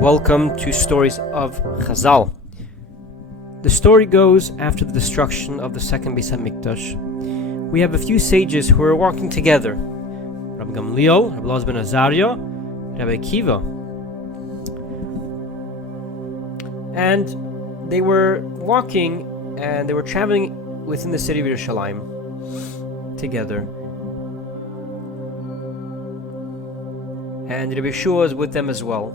Welcome to Stories of Chazal. The story goes after the destruction of the second Beis HaMikdash. We have a few sages who are walking together. Rabbi Gamliel, Rabbi Elazar ben Azariah, Rabbi Akiva. And they were walking and they were traveling within the city of Yerushalayim together. And Rabbi Yeshua was with them as well.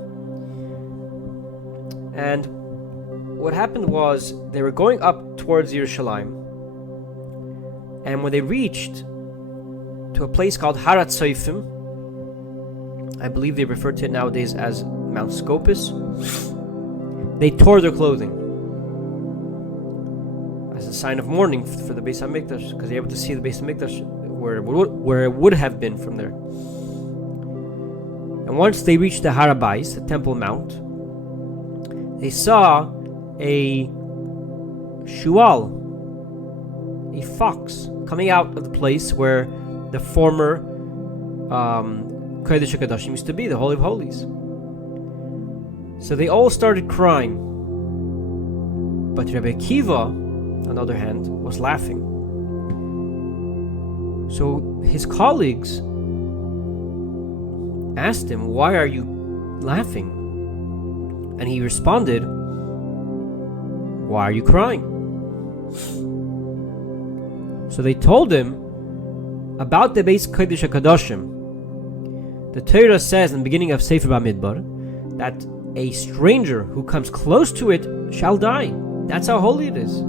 And what happened was they were going up towards Yerushalayim, and when they reached to a place called Harat Soifim, I believe they refer to it nowadays as Mount Scopus, they tore their clothing as a sign of mourning for the Beis HaMikdash, because they were able to see the Beis HaMikdash where it would have been from there. And once they reached the Harabais, the Temple Mount, they saw a shual, a fox, coming out of the place where the former Kodesh HaKadoshim used to be, the Holy of Holies. So they all started crying. But Rabbi Akiva, on the other hand, was laughing. So his colleagues asked him, "Why are you laughing?" And he responded, "Why are you crying?" So they told him about the Beis Kodesh HaKadoshim. The Torah says in the beginning of Sefer Bamidbar that a stranger who comes close to it shall die. That's how holy it is.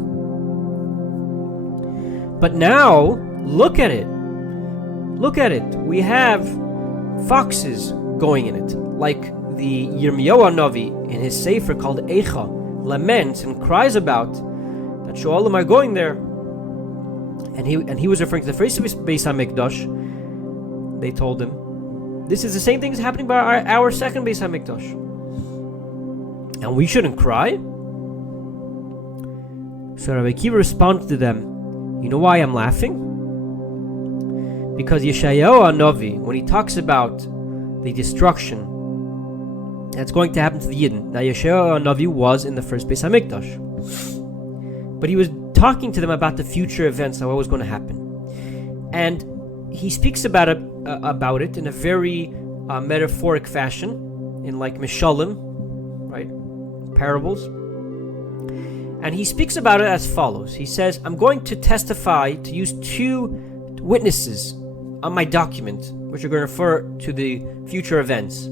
But now, look at it. Look at it. We have foxes going in it, like the Yirmiyahu Navi in his sefer called Eicha laments and cries about that Shualim are going there, and he was referring to the first Beis HaMikdash. They told him this is the same thing that's happening by our second Beis HaMikdash, and we shouldn't cry. So Rabbi Akiva responded to them, "You know why I'm laughing? Because Yeshayahu Navi, when he talks about the destruction that's going to happen to the Yidden. Now, Yeshayahu Navi was in the first Beis HaMikdash, but he was talking to them about the future events and what was going to happen, and he speaks about it in a very metaphoric fashion, in like Mishalim, right, parables, and he speaks about it as follows. He says, "I'm going to testify to use two witnesses on my document, which are going to refer to the future events."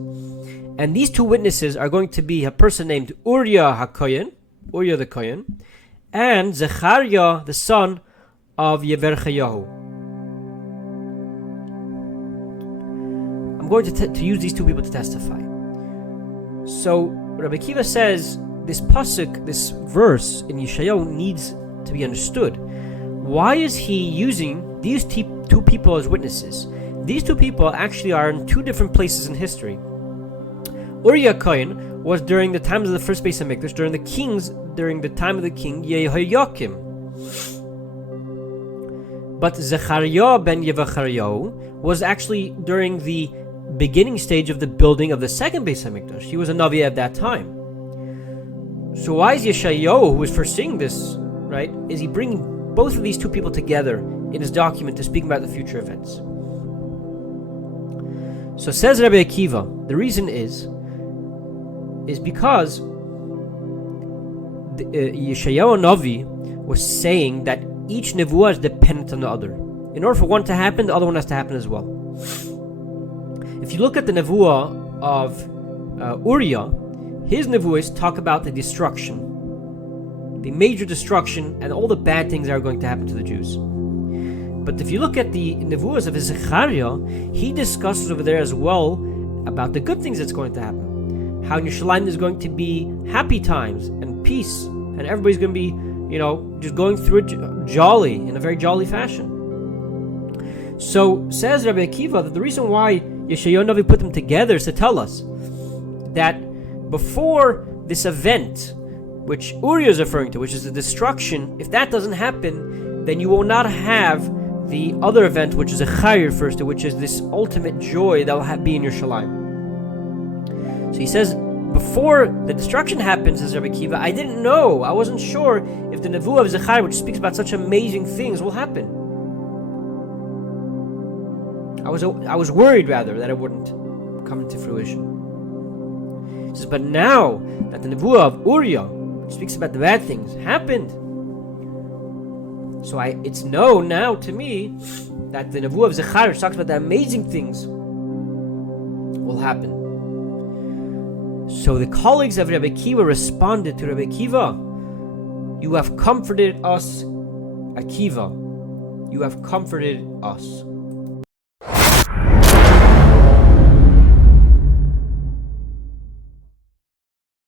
And these two witnesses are going to be a person named Uriah the Kohen, and Zechariah, the son of Yeverchayahu. I'm going to use these two people to testify. So Rabbi Akiva says this pasuk, this verse in Yeshayahu needs to be understood. Why is he using these two people as witnesses? These two people actually are in two different places in history. Uriah Kohen was during the times of the first Beis HaMikdash, during the time of the king Yehoiakim. But Zechariah ben Yevachayahu was actually during the beginning stage of the building of the second Beis HaMikdash. He was a Navi at that time. So why is Yeshayahu, who is foreseeing this, right, is he bringing both of these two people together in his document to speak about the future events? So says Rabbi Akiva, the reason is because Yeshayahu Navi was saying that each nevuah is dependent on the other. In order for one to happen, the other one has to happen as well. If you look at the nevuah of Uriah, his nevuahs talk about the destruction, the major destruction, and all the bad things that are going to happen to the Jews. But if you look at the nevuahs of Zechariah, he discusses over there as well about the good things that's going to happen. How in Yerushalayim is going to be happy times and peace, and everybody's going to be, just going through it jolly, in a very jolly fashion. So says Rabbi Akiva that the reason why Yeshayahu Navi put them together is to tell us that before this event, which Uriah is referring to, which is the destruction, if that doesn't happen, then you will not have the other event, which is a Chayr first, which is this ultimate joy that will be in Yerushalayim. So he says before the destruction happens, says Rabbi Akiva, I didn't know. I wasn't sure if the Nevuah of Zechariah, which speaks about such amazing things, will happen. I was worried, rather, that it wouldn't come into fruition. He says, but now that the Nevuah of Uriah, which speaks about the bad things, happened, so it's known now to me that the Nevuah of Zechariah, which talks about the amazing things, will happen. So the colleagues of Rabbi Akiva responded to Rabbi Akiva, you have comforted us, Akiva. You have comforted us.